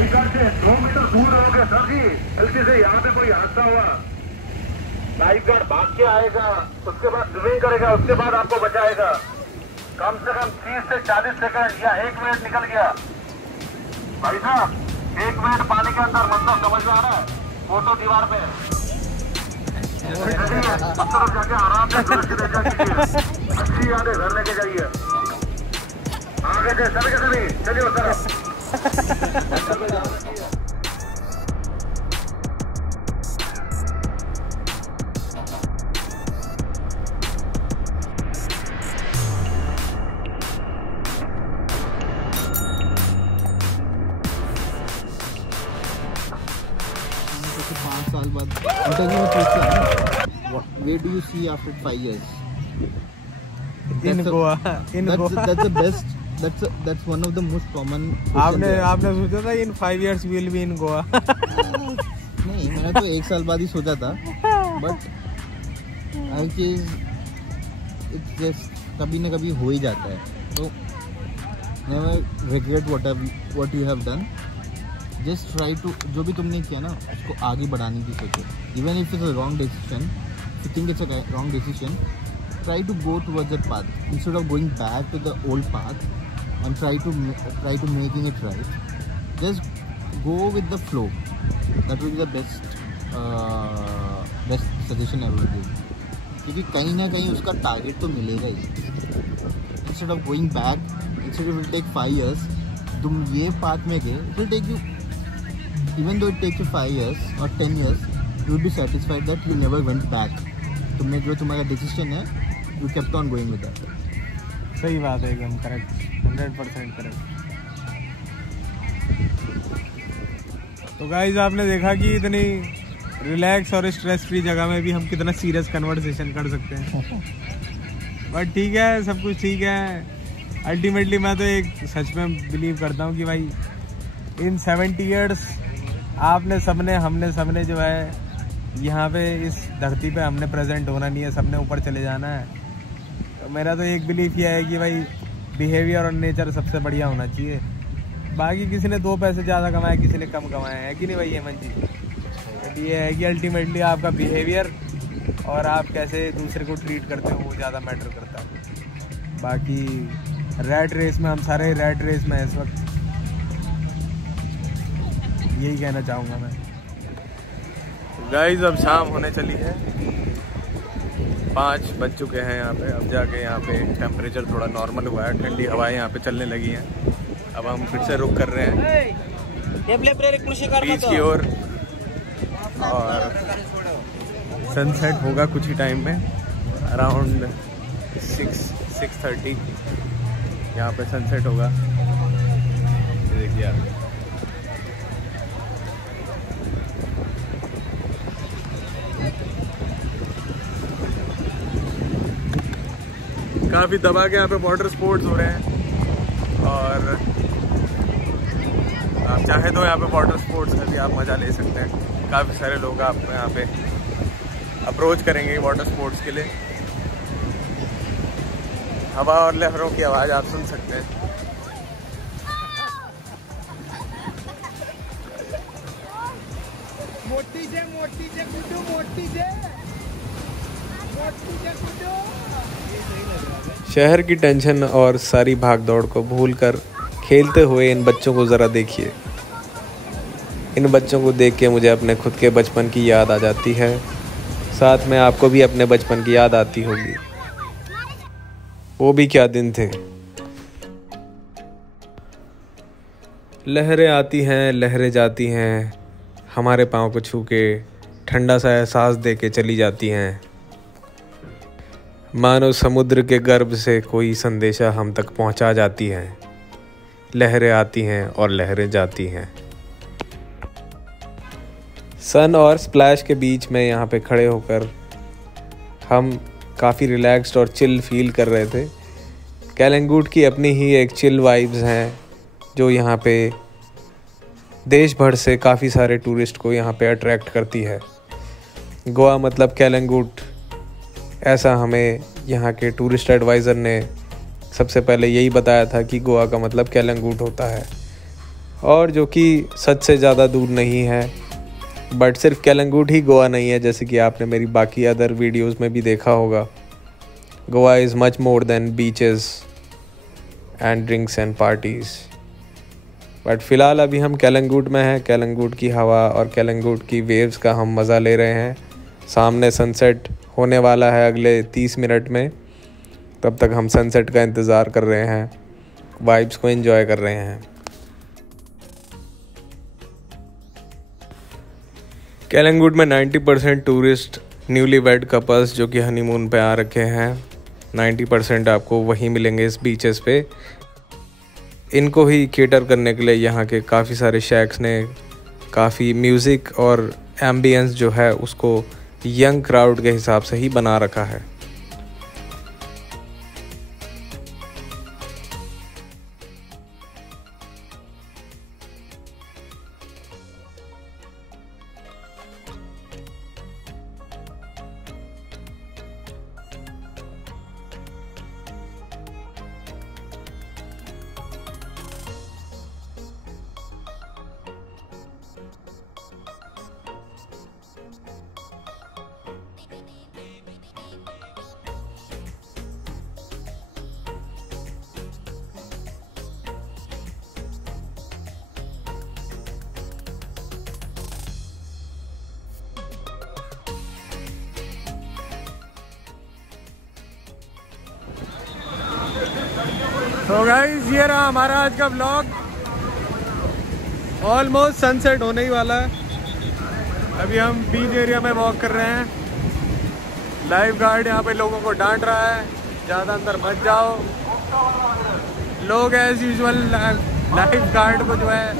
Life guard से 2 metre दूर रहोगे सर जी। गलती से यहाँ पे कोई हादसा हुआ, लाइफ गार्ड भाग के आएगा, उसके बाद स्विमिंग करेगा, उसके बाद आपको बचाएगा। कम से कम 30 से 40 सेकंड या 1 मिनट निकल गया। भाई साहब 1 मिनट पानी के अंदर, मतलब समझ में आ रहा है? फोटो दीवार पे जाके आराम से सुरक्षित रह जाइए, अच्छी यादें घर लेके जाइए। आगे से सभी चलिए उस तरफ। साल बाद इंटरव्यू में पूछता है where do you see after 5 years? In Goa. That's the best. That's one of the most common. आपने सोचा था in 5 years we will be in Goa? नहीं, मैंने तो 1 साल बाद ही सोचा था, but हर चीज it's just कभी ना कभी हो ही जाता है। तो never regret what you have done. Just try to, जो भी तुमने किया ना उसको आगे बढ़ाने की सोचो। Even if it's a wrong decision, if you think it's a wrong decision, try to go towards that path instead of going back to the old path and try to making it right. Just go with the flow. That will be the best suggestion I will give. क्योंकि कहीं ना कहीं उसका target तो मिलेगा ही। Instead of going back, instead of it take 5 years, तुम ये path में गए, it will take you, even though it takes you 5 years or 10 years, you will be satisfied that you never went back. तुमने जो तुम्हारा decision है, you kept on going with that. सही बात है, एकदम करेक्ट, 100% करेक्ट। तो गाइस आपने देखा कि इतनी रिलैक्स और स्ट्रेस फ्री जगह में भी हम कितना सीरियस कन्वर्सेशन कर सकते हैं। बट ठीक है, सब कुछ ठीक है। अल्टीमेटली मैं तो एक सच में बिलीव करता हूँ कि भाई इन 70 ईयर्स हमने सबने जो है यहाँ पे इस धरती पे हमने प्रेजेंट होना नहीं है, सबने ऊपर चले जाना है। तो मेरा तो एक बिलीफ ये है कि भाई बिहेवियर और नेचर सबसे बढ़िया होना चाहिए। बाकी किसी ने 2 पैसे ज़्यादा कमाए, किसी ने कम कमाए, है कि नहीं भाई हेमंत जी? बट ये है कि अल्टीमेटली आपका बिहेवियर और आप कैसे दूसरे को ट्रीट करते हो वो ज़्यादा मैटर करता है। बाकी रैट रेस में, हम सारे रैट रेस में इस वक्त, यही कहना चाहूँगा मैं। गाइस अब शाम होने चली है, 5 बज चुके हैं यहाँ पे। अब जाके यहाँ पे टेम्परेचर थोड़ा नॉर्मल हुआ है, ठंडी हवाएं यहाँ पे चलने लगी हैं। अब हम फिर से रुक कर रहे हैं बीच की ओर, और सनसेट होगा कुछ ही टाइम में, अराउंड 6:30 यहाँ पे सनसेट होगा। देखिए आप, काफ़ी दबा के यहाँ पे वाटर स्पोर्ट्स हो रहे हैं, और आप चाहे तो यहाँ पे वाटर स्पोर्ट्स में भी आप मज़ा ले सकते हैं। काफ़ी सारे लोग आपको यहाँ पे अप्रोच करेंगे वाटर स्पोर्ट्स के लिए। हवा और लहरों की आवाज़ आप सुन सकते हैं। शहर की टेंशन और सारी भागदौड़ को भूलकर खेलते हुए इन बच्चों को ज़रा देखिए। इन बच्चों को देख के मुझे अपने खुद के बचपन की याद आ जाती है, साथ में आपको भी अपने बचपन की याद आती होगी। वो भी क्या दिन थे। लहरें आती हैं, लहरें जाती हैं, हमारे पाँव को छू के ठंडा सा एहसास दे के चली जाती हैं। मानो समुद्र के गर्भ से कोई संदेशा हम तक पहुंचा जाती हैं। लहरें आती हैं और लहरें जाती हैं। सन और स्प्लैश के बीच में यहाँ पे खड़े होकर हम काफ़ी रिलैक्स्ड और चिल फील कर रहे थे। कैलंगूट की अपनी ही एक चिल वाइब्स हैं जो यहाँ पे देश भर से काफ़ी सारे टूरिस्ट को यहाँ पे अट्रैक्ट करती है। गोवा मतलब कैलंगूट, ऐसा हमें यहाँ के टूरिस्ट एडवाइज़र ने सबसे पहले यही बताया था कि गोवा का मतलब कैलंगूट होता है। और जो कि सच से ज़्यादा दूर नहीं है। बट सिर्फ केलंगूट ही गोवा नहीं है, जैसे कि आपने मेरी बाकी अदर वीडियोस में भी देखा होगा। Goa is much more than beaches and drinks and parties. But फ़िलहाल अभी हम केलंगूट में हैं। केलंगूट की हवा और केलंगूट की वेव्स का हम मज़ा ले रहे हैं। सामने सनसेट होने वाला है अगले 30 मिनट में। तब तक हम सनसेट का इंतज़ार कर रहे हैं, वाइब्स को एंजॉय कर रहे हैं। केलंगूट में 90% टूरिस्ट न्यूली वेड कपल्स जो कि हनीमून पे आ रखे हैं, 90% आपको वहीं मिलेंगे इस बीचेस पे। इनको ही केटर करने के लिए यहाँ के काफ़ी सारे शैक्स ने काफ़ी म्यूज़िक और एम्बियंस जो है उसको यंग क्राउड के हिसाब से ही बना रखा है। तो गाइस ये रहा हमारा आज का व्लॉग। ऑलमोस्ट सनसेट होने ही वाला है। अभी हम बीच एरिया में वॉक कर रहे हैं। लाइफ गार्ड यहाँ पे लोगों को डांट रहा है, ज़्यादा अंदर मत जाओ। लोग एज यूजुअल लाइफ गार्ड को जो है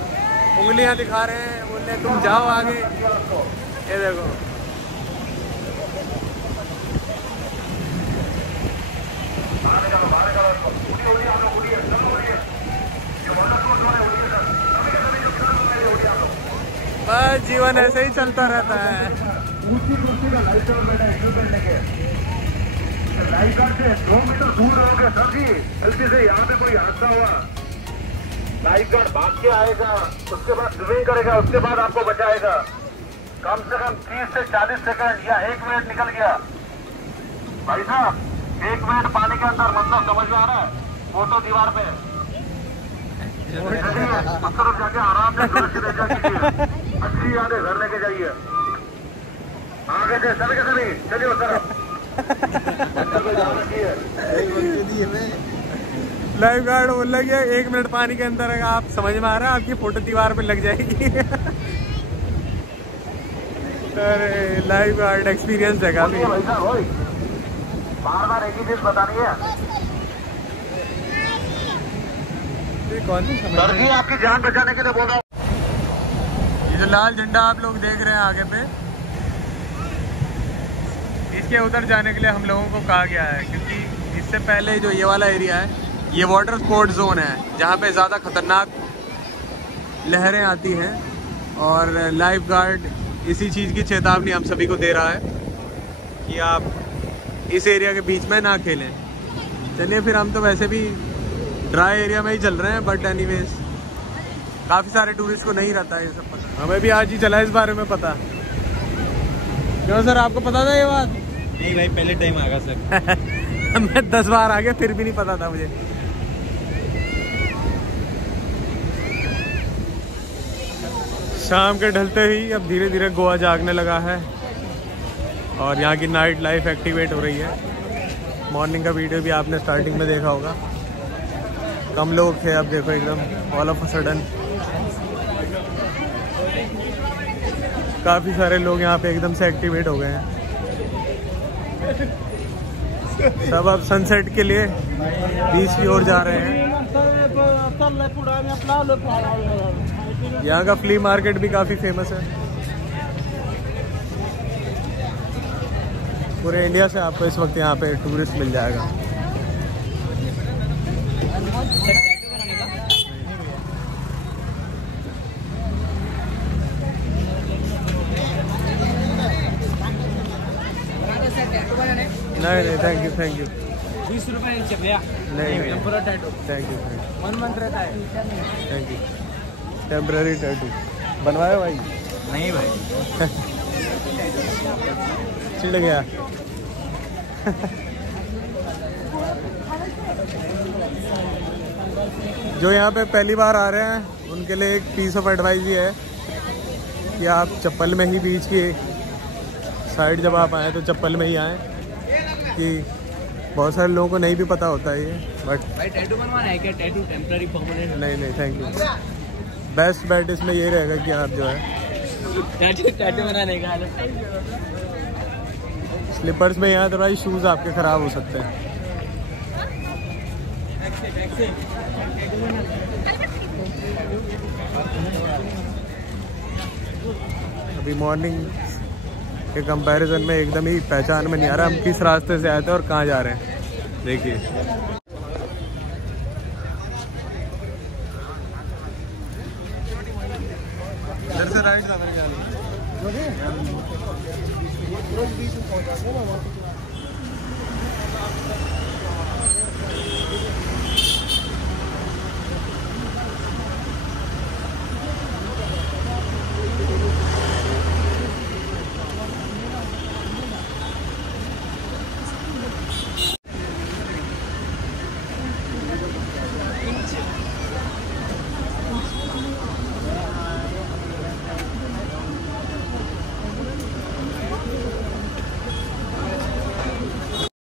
उंगलियां दिखा रहे हैं, बोल रहे हैं तुम जाओ आगे। ये देखो बस जीवन ऐसे ही चलता रहता है। लाइफ गार्ड से 2 मीटर दूर रहोगे सर जी। गलती से यहाँ पे कोई हादसा हुआ, लाइफ गार्ड भाग के आएगा, उसके बाद स्विमिंग करेगा, उसके बाद आपको बचाएगा। कम से कम 30 से 40 सेकंड या 1 मिनट निकल गया। भाई साहब 1 मिनट पानी के अंदर, मतलब समझ में आ रहा है? फोटो दीवार पे उस तरफ जाके आराम से सुरक्षित रह जाइए। अच्छी यादें घर लेके जाइए। आगे से सभी के सभी चलिए उस तरफ। लाइफ गार्ड बोल रहा है 1 मिनट पानी के अंदर है, आप समझ में आ रहा है? आपकी फोटो दीवार पे लग जाएगी। अरे लाइफ गार्ड एक्सपीरियंस है काफी। बार बार एक ही चीज बतानी है कौन सी सर जी, आपकी जान बचाने के लिए बोल रहा हूँ। ये जो लाल झंडा आप लोग देख रहे हैं आगे पे, इसके उधर जाने के लिए हम लोगों को कहा गया है, क्योंकि इससे पहले जो ये वाला एरिया है ये वाटर स्पोर्ट जोन है, जहाँ पे ज़्यादा खतरनाक लहरें आती हैं। और लाइफ गार्ड इसी चीज़ की चेतावनी हम सभी को दे रहा है कि आप इस एरिया के बीच में ना खेलें। चलिए फिर, हम तो वैसे भी ड्राई एरिया में ही चल रहे हैं, बट एनीवेज काफ़ी सारे टूरिस्ट को नहीं रहता है ये सब पता। हमें भी आज ही चला इस बारे में पता। क्यों सर, आपको पता था ये बात? नहीं भाई, पहले टाइम आगा सर। मैं 10 बार आ गया फिर भी नहीं पता था मुझे। शाम के ढलते ही अब धीरे धीरे गोवा जागने लगा है और यहाँ की नाइट लाइफ एक्टिवेट हो रही है। मॉर्निंग का वीडियो भी आपने स्टार्टिंग में देखा होगा, कम लोग थे, अब देखो एकदम ऑल ऑफ अ सडन काफ़ी सारे लोग यहाँ पे एकदम से एक्टिवेट हो गए हैं। सब अब सनसेट के लिए बीच की ओर जा रहे हैं। यहाँ का फ्ली मार्केट भी काफ़ी फेमस है। पूरे इंडिया से आपको इस वक्त यहाँ पे टूरिस्ट मिल जाएगा। नहीं, थैंक यू। 20 रुपए एक भैया। नहीं, temporary tattoo thank you. 1 month रहता है। Thank you. टेम्पररी टैटू बनवाया भाई? नहीं भाई। चिढ़ गया। जो यहाँ पे पहली बार आ रहे हैं उनके लिए एक पीस ऑफ एडवाइस ये है कि आप चप्पल में ही बीच की साइड जब आप आएँ तो चप्पल में ही आएँ, कि बहुत सारे लोगों को नहीं भी पता होता है ये। बट भाई टैटू बनवाना है क्या? Tattoo temporary permanent? नहीं थैंक यू। बेस्ट बेट इसमें ये रहेगा कि आप जो है टैटू बनाने का स्लीपर्स में यहाँ अदरवाइज शूज़ आपके ख़राब हो सकते हैं। अभी मॉर्निंग के कंपैरिजन में एकदम ही पहचान में नहीं आ रहा हम किस रास्ते से आए थे और कहाँ जा रहे हैं। देखिए इधर से राइट था मेरे ख्याल में।